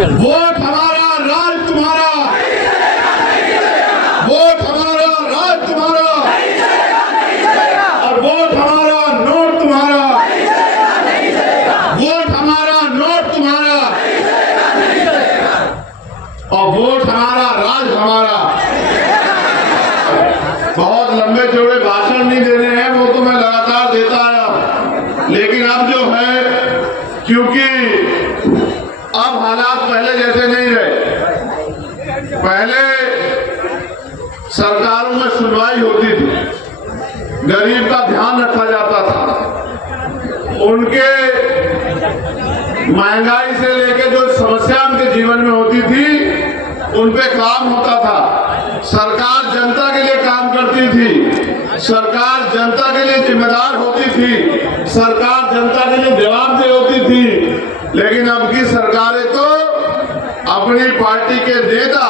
Vote हमारा, राज तुम्हारा। Vote हमारा, राज तुम्हारा। और वोट हमारा, नोट तुम्हारा। वोट हमारा, नोट तुम्हारा। और वोट हमारा, राज हमारा। बहुत लंबे चौड़े भाषण नहीं देने हैं, वो तो मैं लगातार देता आया, लेकिन अब जो है, क्योंकि अब हालात पहले जैसे नहीं रहे। पहले सरकारों में सुनवाई होती थी, गरीब का ध्यान रखा जाता था, उनके महंगाई से लेकर जो समस्या उनके जीवन में होती थी उन पे काम होता था। सरकार जनता के लिए काम करती थी, सरकार जनता के लिए जिम्मेदार होती थी, सरकार जनता के लिए जवाबदेह होती थी। लेकिन अब की सरकारें तो अपनी पार्टी के नेता,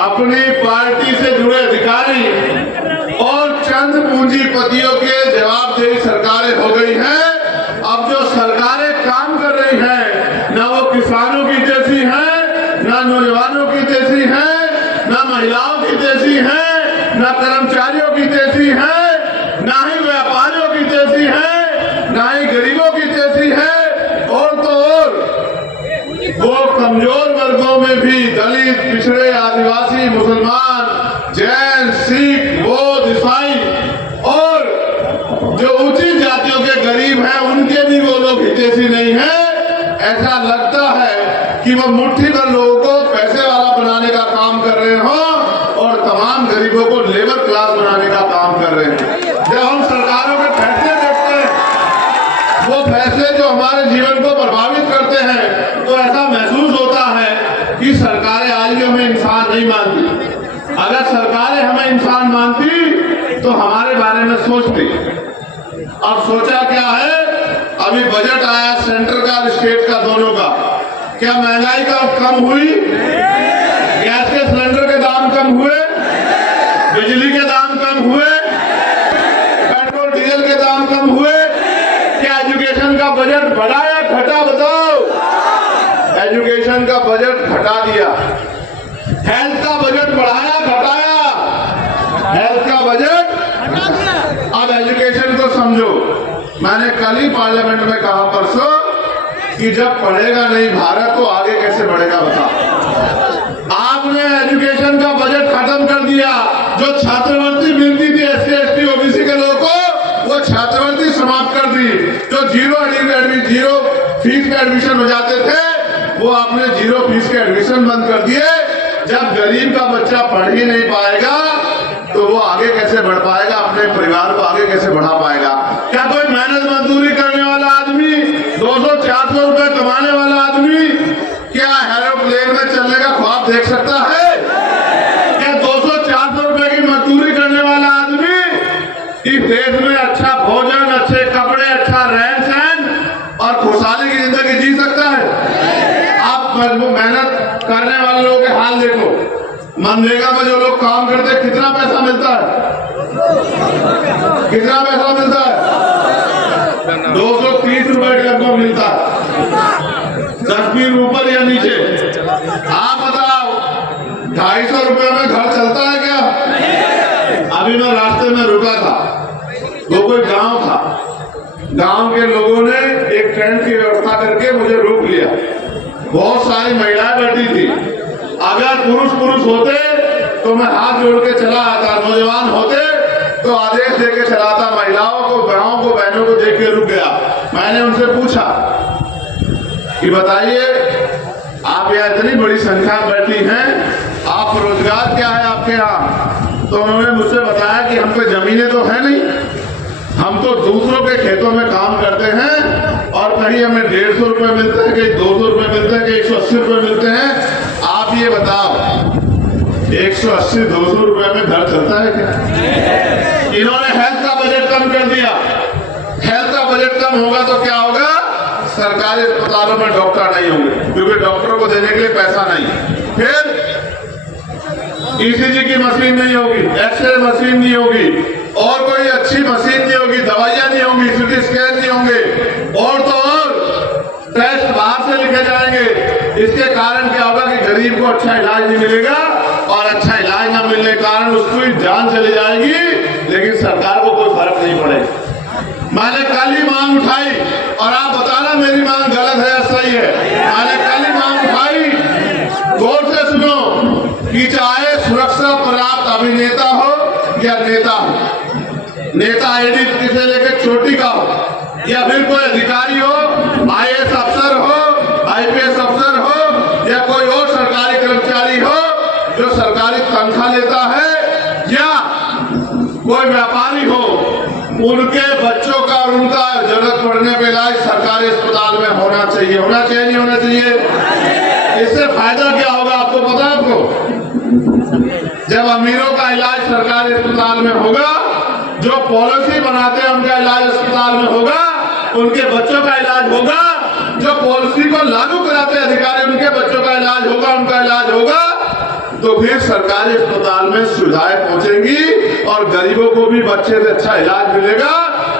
अपनी पार्टी से जुड़े अधिकारी और चंद पूंजीपतियों के जवाबदेही सरकारें हो गई हैं। अब जो सरकारें काम कर रही हैं, न वो किसानों की जैसी हैं, न नौजवानों की जैसी हैं, न महिलाओं की जैसी हैं, न कर्मचारियों की जैसी हैं, न ही व्यापारियों की जैसी हैं, न ही गरीबों की जैसी हैं। और तो और वो कमजोर वर्गों में भी दलित, पिछड़े, आदिवासी, मुसलमान, जैन, सिख, बौद्ध, ईसाई और जो ऊंची जातियों के गरीब हैं, उनके भी वो लोग हितैषी नहीं है। ऐसा लगता है कि वो मुट्ठी भर लोगों को पैसे वाला बनाने का काम कर रहे हो और तमाम गरीबों को लेबर क्लास बनाने का काम कर रहे हैं। जब हम सरकारों के फैसले देखते हैं, वो फैसले जो हमारे जीवन को प्रभावित करते हैं, तो ऐसा महसूस होता है कि सरकारें आज भी हमें इंसान नहीं मानती। अगर सरकारें हमें इंसान मानती तो हमारे बारे में सोचती। अब सोचा क्या है, अभी बजट आया सेंटर का और स्टेट का दोनों का, क्या महंगाई का कम हुई? गैस के सिलेंडर के दाम कम हुए? बिजली के दाम कम हुए? पेट्रोल डीजल के दाम कम हुए? क्या एजुकेशन का बजट बढ़ा या घटा? बताओ। एजुकेशन का बजट घटा दिया। हेल्थ का बजट बढ़ाया, घटाया? हेल्थ का बजट घटा दिया। अब एजुकेशन को समझो। मैंने कल ही पार्लियामेंट में कहा परसों कि जब पढ़ेगा नहीं भारत तो आगे कैसे बढ़ेगा बताओ। आपने एजुकेशन का बजट खत्म कर दिया। जो छात्रवृत्ति मिलती थी SC ST OBC के लोगों को, वो छात्रवृत्ति समाप्त कर दी। जो जीरो फीस में एडमिशन हो जाते थे, वो आपने जीरो फीस के एडमिशन बंद कर दिए। जब गरीब का बच्चा पढ़ ही नहीं पाएगा तो वो आगे कैसे बढ़ पाएगा, अपने परिवार को आगे कैसे बढ़ा पाएगा? क्या कोई मेहनत मजदूरी करने वाला आदमी, 200-400 रुपए कमाने वाला आदमी क्या एरोप्लेन में चलने का ख्वाब देख सकता है? क्या 200-400 रुपए की मजदूरी करने वाला आदमी इस देश में अच्छा भोजन, अच्छे कपड़े, अच्छा रहन सहन और खुशहाली की जिंदगी जी सकता है? आप मेहनत करने वाले लोगों के हाल देखो। मनरेगा में जो लोग काम करते हैं, कितना पैसा मिलता है? कितना पैसा मिलता है? 230 रुपए के लगभग मिलता है, 10 ऊपर या नीचे। आप बताओ, 250 रुपए में घर चलता है क्या? अभी मैं रास्ते में रुका था, वो कोई गांव था। गांव के लोगों ने एक टेंट की व्यवस्था करके मुझे रोक लिया। बहुत सारी महिलाएं बैठी थी। अगर पुरुष होते तो मैं हाथ जोड़ के चला आता, नौजवान होते तो आदेश देके चलाता। महिलाओं को, बहनों को, देख के रुक गया। मैंने उनसे पूछा कि बताइए, आप यहाँ इतनी बड़ी संख्या में बैठी हैं, आप रोजगार क्या है आपके यहाँ? तो उन्होंने मुझसे बताया कि हम पे जमीनें तो है नहीं, हम तो दूसरों के खेतों में काम करते हैं और कहीं हमें 150 रुपए मिलते हैं, कहीं 200 रुपए मिलते हैं, कहीं 180 रुपए मिलते हैं। आप ये बताओ, 180-200 रुपए में घर चलता है क्या? इन्होंने हेल्थ का बजट कम कर दिया। हेल्थ का बजट कम होगा तो क्या होगा? सरकारी अस्पतालों में डॉक्टर नहीं होंगे, क्योंकि डॉक्टरों को देने के लिए पैसा नहीं। फिर ECG की मशीन नहीं होगी, एक्सरे मशीन नहीं होगी, और कोई अच्छी मशीन नहीं होगी, दवाइयां नहीं होंगी, CT स्कैन नहीं होंगे, और तो और टेस्ट बाहर से लिखे जाएंगे। इसके कारण क्या होगा कि गरीब को अच्छा इलाज नहीं मिलेगा और अच्छा इलाज न मिलने के कारण उसकी जान चली जाएगी, लेकिन सरकार को कोई फर्क नहीं पड़ेगा। मैंने कल ही मांग उठाई और आप बताना मेरी मांग गलत है या सही है। मैंने कल ही मांग उठाई, गौर से सुनो, कि चाहे सुरक्षा प्राप्त अभिनेता हो या नेता हो, नेता आईडी से लेकर चोटी का हो या फिर कोई अधिकारी हो, आईएएस अफसर हो, आईपीएस अफसर हो या कोई और सरकारी कर्मचारी हो जो सरकारी तनख्वाह लेता है या कोई व्यापारी हो, उनके बच्चों का और उनका जरूरत पड़ने पे इलाज सरकारी अस्पताल में होना चाहिए। होना चाहिए नहीं होना चाहिए? इससे फायदा क्या होगा आपको पता है? आपको जब अमीरों का इलाज सरकारी अस्पताल में होगा, जो पॉलिसी बनाते हैं उनका इलाज अस्पताल में होगा, उनके बच्चों का इलाज होगा, जो पॉलिसी को लागू कराते हैं अधिकारी उनके बच्चों का इलाज होगा, उनका इलाज होगा, तो फिर सरकारी अस्पताल में सुविधाएं पहुंचेंगी और गरीबों को भी बच्चे से अच्छा इलाज मिलेगा,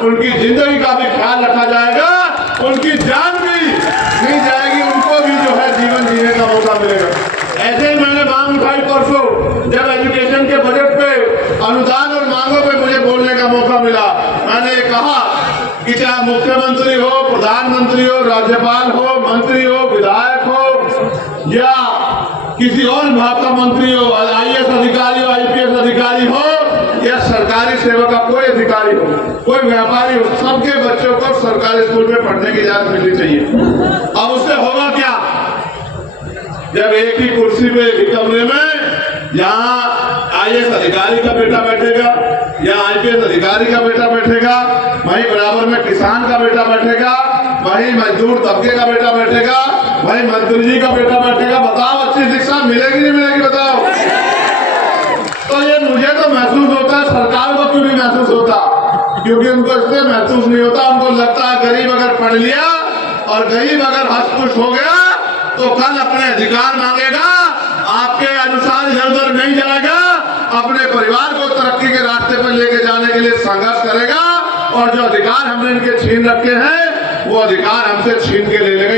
उनकी जिंदगी का भी ख्याल रखा जाएगा, उनकी जान भी नहीं जाएगी, उनको भी जो है जीवन जीने का मौका मिलेगा। ऐसे ही मैंने मांग उठाई परसों, जब एजुकेशन के बजट पे अनुदान और मांगों पे मुझे बोलने का मौका मिला। मैंने कहा कि चाहे मुख्यमंत्री हो, प्रधानमंत्री हो, राज्यपाल हो, मंत्री हो, विधायक हो या किसी और विभाग का मंत्री हो, आईएएस अधिकारी हो, आईपीएस अधिकारी हो या सरकारी सेवा का कोई अधिकारी हो, कोई व्यापारी हो, सबके बच्चों को सरकारी स्कूल में पढ़ने की इजाजत मिलनी चाहिए। अब उससे होगा क्या? जब एक ही कुर्सी पे एक ही कमरे में यहाँ आईएएस अधिकारी का बेटा बैठेगा या आईपीएस अधिकारी का बेटा बैठेगा, वहीं बराबर में किसान का बेटा बैठेगा, वहीं मजदूर तबके का बेटा बैठेगा, वहीं मंत्री जी का बेटा बैठेगा, बताओ अच्छी शिक्षा मिलेगी नहीं मिलेगी? बताओ। तो ये मुझे तो महसूस होता है, सरकार को क्यों नहीं महसूस होता? क्योंकि उनको इसलिए महसूस नहीं होता, उनको लगता है गरीब अगर पढ़ लिया और गरीब अगर हस्तपुष्ट हो गया तो कल अपने अधिकार मांगेगा, आपके अनुसार इधर उधर नहीं जाएगा, अपने परिवार को तरक्की के रास्ते पर लेके जाने के लिए संघर्ष करेगा और जो अधिकार हमने इनके छीन रखे हैं वो अधिकार हमसे छीन के ले लेगा।